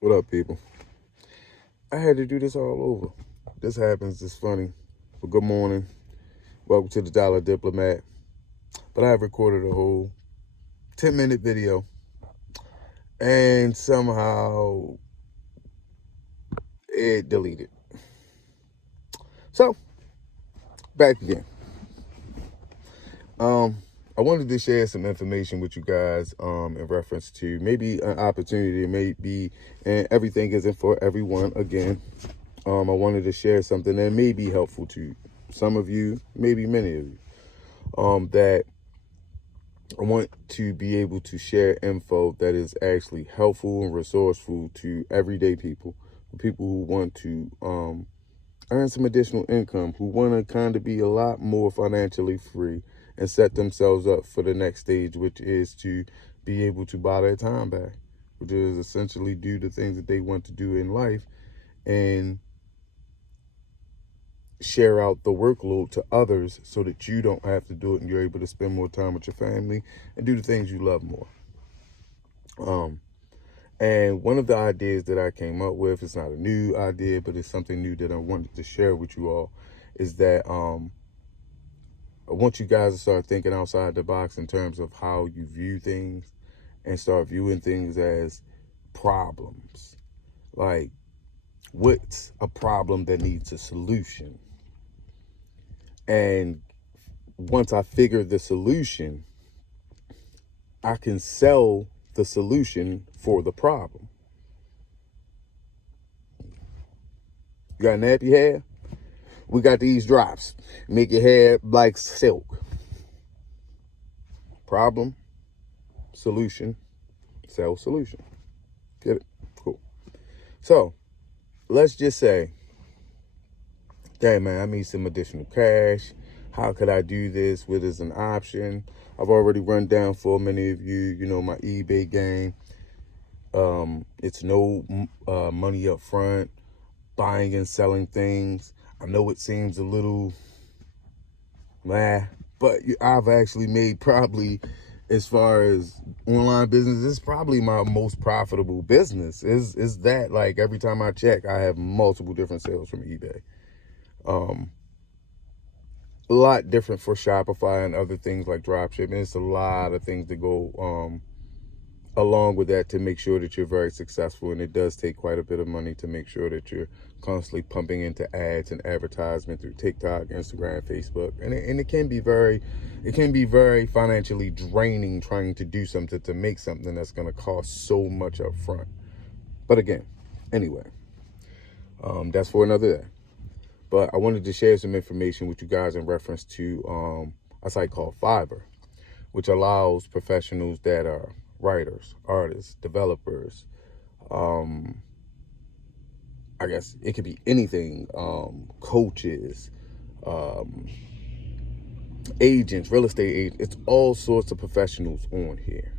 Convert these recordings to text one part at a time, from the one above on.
What up, people? I had to do this all over. This happens. It's funny. But good morning. Welcome to the Dollar Diplomat. But I have recorded a whole 10-minute video. And somehow it deleted. So, back again. I wanted to share some information with you guys in reference to maybe an opportunity, maybe, and everything isn't for everyone. Again, I wanted to share something that may be helpful to some of you, maybe many of you, that I want to be able to share info that is actually helpful and resourceful to everyday people who want to earn some additional income, who want to kind of be a lot more financially free and set themselves up for the next stage, which is to be able to buy their time back, which is essentially do the things that they want to do in life and share out the workload to others so that you don't have to do it and you're able to spend more time with your family and do the things you love more. And one of the ideas that I came up with, it's not a new idea, but it's something new that I wanted to share with you all, is that I want you guys to start thinking outside the box in terms of how you view things and start viewing things as problems. Like, what's a problem that needs a solution? And once I figure the solution, I can sell the solution for the problem. You got nappy hair? We got these drops. Make your hair like silk. Problem, solution, sell solution. Get it? Cool. So, let's just say, hey man, I need some additional cash. How could I do this? What is an option? I've already run down for many of you, my eBay game. It's no money up front, buying and selling things. I know it seems a little but I've actually made probably, as far as online business, it's probably my most profitable business. Is that, like, every time I check, I have multiple different sales from eBay. A lot different for Shopify and other things like dropshipping. It's a lot of things that go along with that to make sure that you're very successful, and it does take quite a bit of money to make sure that you're constantly pumping into ads and advertisement through TikTok, Instagram, Facebook, and it can be very financially draining trying to do something to make something that's going to cost so much up front. But again, anyway, that's for another day. But I wanted to share some information with you guys in reference to a site called Fiverr, which allows professionals that are writers, artists, developers, I guess it could be anything, coaches, agents, real estate agents. It's all sorts of professionals on here.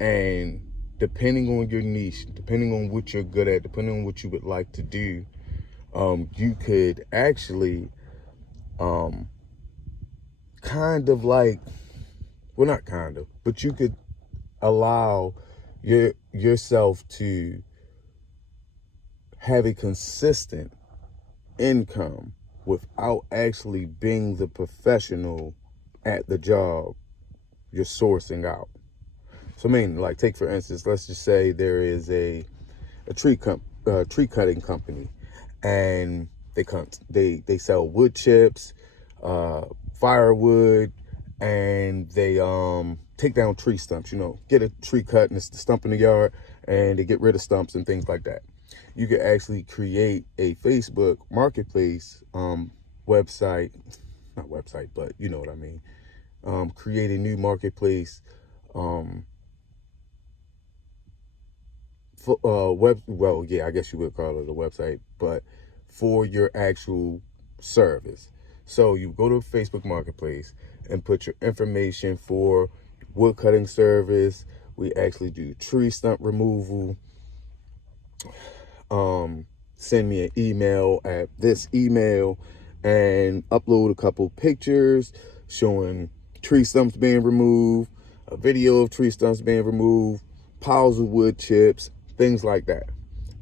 And depending on your niche, depending on what you're good at, depending on what you would like to do, you could actually kind of like, well, not kind of, but you could allow yourself to have a consistent income without actually being the professional at the job you're sourcing out. So I mean, like, take for instance, let's just say there is a tree cutting company, and they sell wood chips, firewood, and they take down tree stumps. Get a tree cut and it's the stump in the yard, and they get rid of stumps and things like that. You could actually create a Facebook marketplace website, not website, but you know what I mean. Create a new marketplace I guess you would call it a website, but for your actual service. So you go to Facebook Marketplace and put your information for wood cutting service. We actually do tree stump removal. Send me an email at this email and upload a couple pictures showing tree stumps being removed, a video of tree stumps being removed, piles of wood chips, things like that.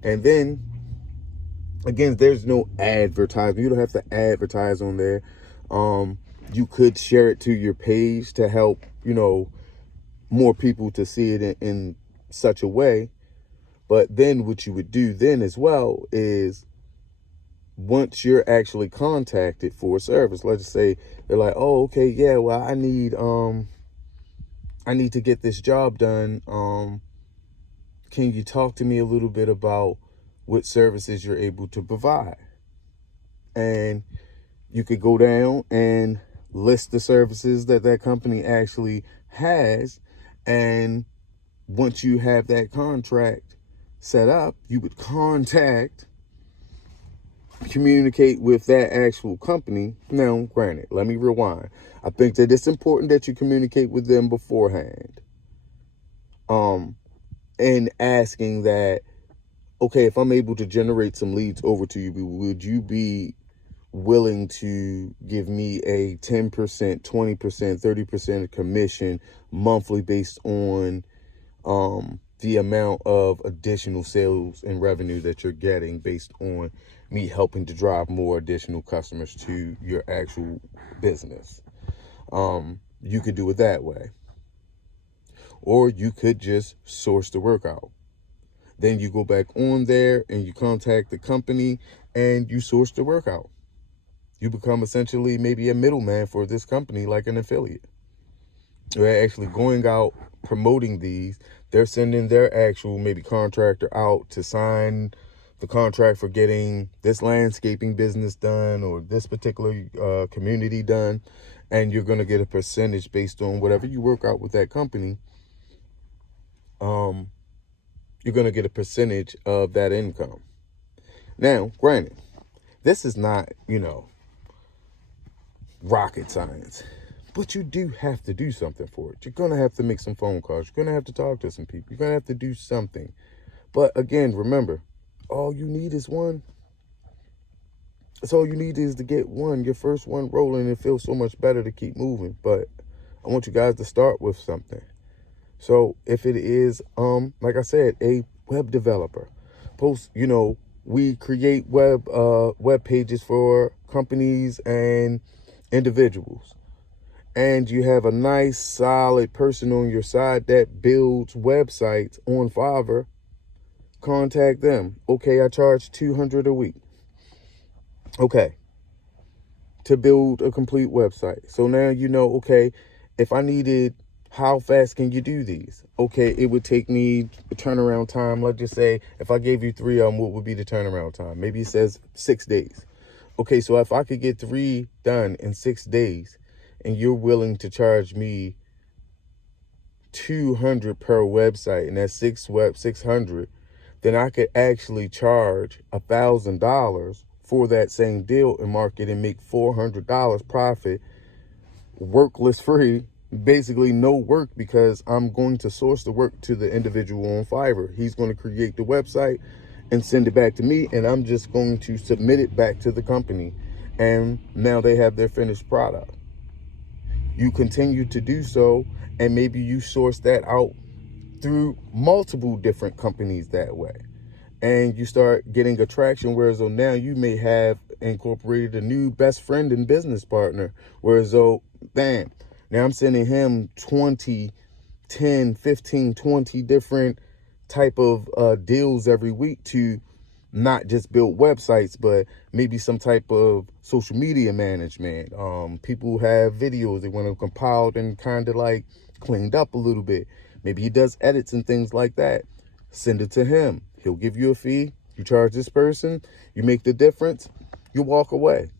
And then again, there's no advertisement. You don't have to advertise on there. You could share it to your page to help, more people to see it in such a way. But then what you would do then as well is, once you're actually contacted for a service, let's just say they're like, oh, okay, yeah, well, I need to get this job done. Can you talk to me a little bit about what services you're able to provide? And you could go down and list the services that that company actually has. And once you have that contract set up, you would communicate with that actual company. Now, granted, let me rewind. I think that it's important that you communicate with them beforehand. And asking that, okay, if I'm able to generate some leads over to you, would you be willing to give me a 10%, 20%, 30% commission monthly based on the amount of additional sales and revenue that you're getting based on me helping to drive more additional customers to your actual business? You could do it that way. Or you could just source the work out. Then you go back on there and you contact the company and you source the work out. You become essentially maybe a middleman for this company, like an affiliate. They're actually going out promoting these. They're sending their actual maybe contractor out to sign the contract for getting this landscaping business done or this particular community done. And you're going to get a percentage based on whatever you work out with that company. You're going to get a percentage of that income. Now, granted, this is not, rocket science, but you do have to do something for it. You're going to have to make some phone calls. You're going to have to talk to some people. You're going to have to do something. But again, remember, all you need is one. That's all you need is to get one, your first one rolling. It feels so much better to keep moving. But I want you guys to start with something. So if it is, like I said, a web developer, we create web pages for companies and individuals. And you have a nice, solid person on your side that builds websites on Fiverr. Contact them. Okay, I charge $200 a week. Okay, to build a complete website. So now okay, if I needed, how fast can you do these? Okay, it would take me a turnaround time. Let's just say if I gave you 3 of them, what would be the turnaround time? Maybe it says 6 days. Okay, so if I could get 3 done in 6 days and you're willing to charge me $200 per website, and that's 600, then I could actually charge $1,000 for that same deal and market and make $400 profit, workless free. Basically no work, because I'm going to source the work to the individual on Fiverr. He's going to create the website and send it back to me, and I'm just going to submit it back to the company, and now they have their finished product. You continue to do so, and maybe you source that out through multiple different companies that way, and you start getting attraction, whereas though now you may have incorporated a new best friend and business partner, whereas though, bam, now I'm sending him 10, 15, 20 different type of deals every week to not just build websites, but maybe some type of social media management. People have videos they want to compiled and kind of like cleaned up a little bit. Maybe he does edits and things like that. Send it to him. He'll give you a fee. You charge this person. You make the difference. You walk away.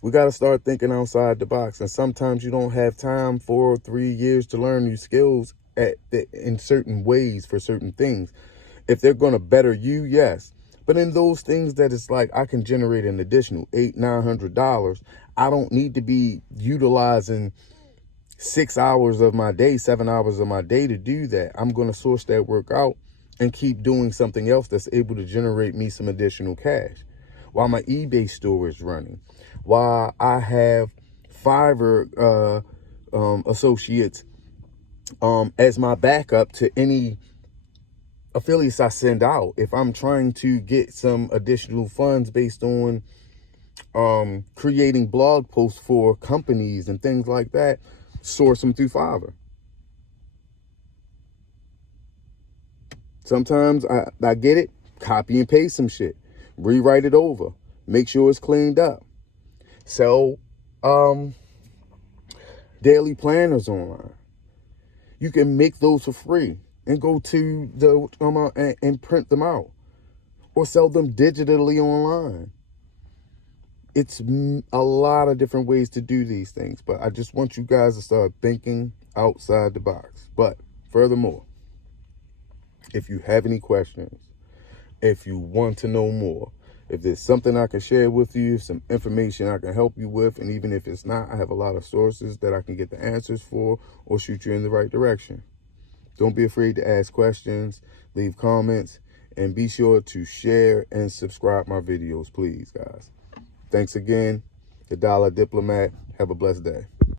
We got to start thinking outside the box. And sometimes you don't have time for 3 years to learn new skills in certain ways for certain things. If they're going to better you, yes. But in those things that it's like I can generate an additional $800-900, I don't need to be utilizing 6 hours of my day, 7 hours of my day to do that. I'm going to source that work out and keep doing something else that's able to generate me some additional cash while my eBay store is running, while I have Fiverr associates as my backup to any affiliates I send out. If I'm trying to get some additional funds based on creating blog posts for companies and things like that, source them through Fiverr. Sometimes I get it, copy and paste some shit, rewrite it over, make sure it's cleaned up. Sell daily planners online. You can make those for free and go to the and print them out, or sell them digitally online. It's a lot of different ways to do these things, but I just want you guys to start thinking outside the box. But furthermore, if you have any questions, if you want to know more, if there's something I can share with you, some information I can help you with, and even if it's not, I have a lot of sources that I can get the answers for or shoot you in the right direction. Don't be afraid to ask questions, leave comments, and be sure to share and subscribe my videos, please, guys. Thanks again. The Dollar Diplomat. Have a blessed day.